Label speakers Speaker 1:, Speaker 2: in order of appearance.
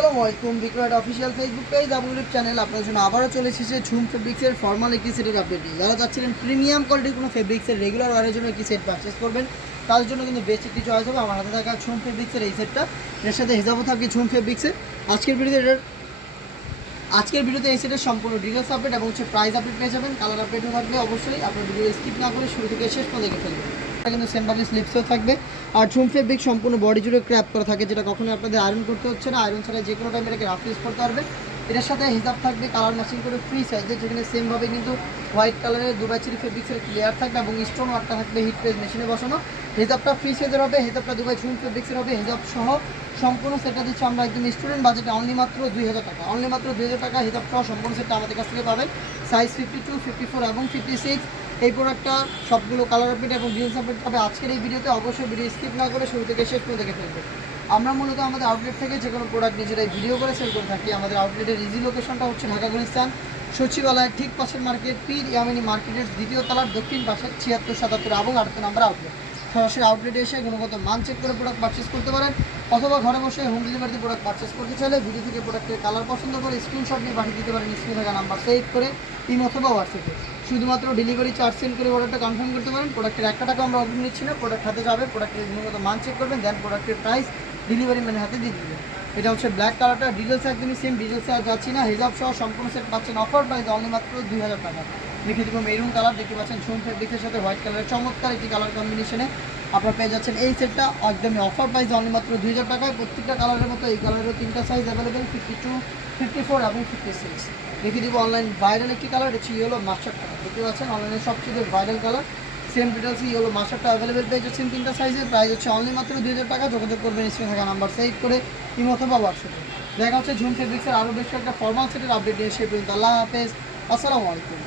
Speaker 1: আসসালামু আলাইকুম official Facebook page YouTube channel আপনার জন্য আবারও চলে এসেছে ঝুম ফেব্রিক্সের ফর্মাল একটি সেটের আপডেট যারা চাচ্ছিলেন প্রিমিয়াম কোয়ালিটির কোনো ফেব্রিক্সের রেগুলার ওয়ারের জন্য একটি সেট পারচেস করবেন, তাদের জন্য কিন্তু বেস্ট একটি চয়েস হবে। আমার হাতে থাকা ঝুম ফেব্রিক্সের এই সেটটা এর সাথে হিসাবও থাকবে ঝুম ফেব্রিক্সের আজকের ভিডিওতে আজকের ভিডিওতে এই সেটের সম্পূর্ণ ডিটেলস আপডেট এবং হচ্ছে প্রাইস আপডেট পেয়ে যাবেন। কালার আপডেটও থাকবে অবশ্যই আপনার ভিডিও স্কিপ না করে শুরু থেকে শেষ পর্যন্ত দেখে ফেলবেন। কিন্তু সেমভাবে স্লিপসও থাকবে। আর ঝুম ফেব্রিক সম্পূর্ণ বডি জুড়ে ক্র্যাপ করা থাকে, যেটা কখনোই আপনাদের আয়রন করতে হচ্ছে না। আয়রন ছাড়া যে কোনো টাইমে এটাকে রাফ ইউজ করতে পারবে এটার সাথে হিসাব থাকবে কালার ম্যাচিং করে ফ্রি সাইজে যেখানে সেমভাবে কিন্তু হোয়াইট কালারের দুবাই চিরি ফেব্রিক্সের লেয়ার থাকবে এবং স্টোন ওয়ার্কটা থাকবে হিট প্রেস মেশিনে বসানো। হিসাবটা ফ্রি সাইজের হবে হিসাবটা দুবাই ঝুম ফেব্রিক্সের হবে হিসাব সহ সম্পূর্ণ সেটটা দিচ্ছি আমরা একদম স্টুডেন্ট বাজেটে অনলি মাত্র দুই হাজার টাকা। অনলি মাত্র দুই হাজার টাকা হিসাব সহ সম্পূর্ণ সেটটা আমাদের কাছ থেকে পাবেন। Size fifty two fifty four এবং ফিফটি সিক্স এই প্রোডাক্টটা সবগুলো কালার আপডেট এবং ডিজাইন আপডেট পাবে আজকের এই ভিডিওতে অবশ্যই ভিডিও স্কিপ না করে শুরু থেকে শেষ পর্যন্ত দেখে ফেলবে। আমরা মূলত আমাদের আউটলেট থেকে যে কোনো প্রোডাক্ট নিজেরাই ভিডিও করে সেল করে থাকি। আমাদের আউটলেটের ইজি লোকেশনটা হচ্ছে ঢাকা গুলিস্তান, সচিবালয়ের ঠিক পাশের মার্কেট পীর ইয়ামিনী মার্কেটের দ্বিতীয় তলার দক্ষিণ পাশে ছিয়াত্তর, সাতাত্তর এবং আটাত্তর নাম্বার আউটলেট সরাসরি আউটলেটে এসে গুণগত মান চেক করে প্রোডাক্ট পারচেস করতে পারেন অথবা ঘরে বসে হোম ডেলিভারিতে প্রোডাক্ট পারচেস করতে চাইলে ভিডিও থেকে প্রোডাক্টের কালার পছন্দ করে স্ক্রিনশট নিয়ে পাঠিয়ে দিতে পারেন স্ক্রিন থাকা নাম্বার সেভ করে ইম অথবা হোয়াটসঅ্যাপে শুধুমাত্র ডেলিভারি চার্জ সেন্ড করে অর্ডারটা কনফার্ম করতে পারেন। প্রোডাক্টের একটা টাকা আমরা অগ্রিম নিচ্ছি না। প্রোডাক্ট হাতে যাবে প্রোডাক্টের গুণগত মান চেক করবেন দেন প্রোডাক্টের প্রাইস ডেলিভারি ম্যানের হাতে দিয়ে দেবেন। এটা হচ্ছে ব্ল্যাক কালারটা ডিটেলস একদমই সেম ডিটেলসে আর যাচ্ছি না। হেজাব সহ সম্পূর্ণ সেট পাচ্ছেন অফার প্রাইস অনলি মাত্র দুই হাজার টাকা। দেখে দেখুন মেরুন কালার দেখতে পাচ্ছেন সোম ফেব্রিকের সাথে হোয়াইট কালারের চমৎকার একটি কালার কম্বিনেশনে আপনারা পেয়ে যাচ্ছেন এই সেটটা একদমই অফার প্রাইস অনলি মাত্র দুই হাজার টাকায়। প্রত্যেকটা কালারের মতো এই কালারেরও তিনটা size available fifty two fifty four এবং ফিফটি সিক্স দেখিয়ে দিব অনলাইন ভাইরাল একটি কালার হচ্ছে ইয়েলো মাস্টার কালার দেখতে পাচ্ছেন অনলাইনে সবচেয়ে viral colour same details yellow মাস্টারটা available পেয়ে যাচ্ছেন তিনটা সাইজের প্রাইস হচ্ছে অনলি মাত্র দুই হাজার টাকা। যোগাযোগ করবেন স্ক্রিনে থাকা নাম্বার সেভ করে ইমো অথবা হোয়াটসঅ্যাপে দেখা হচ্ছে ঝুম ফেব্রিক্সের আরও বেশ একটা ফর্মাল সেটের আপডেট নিয়ে সে পর্যন্ত। আল্লাহ হাফেজ। আসসালামু আলাইকুম।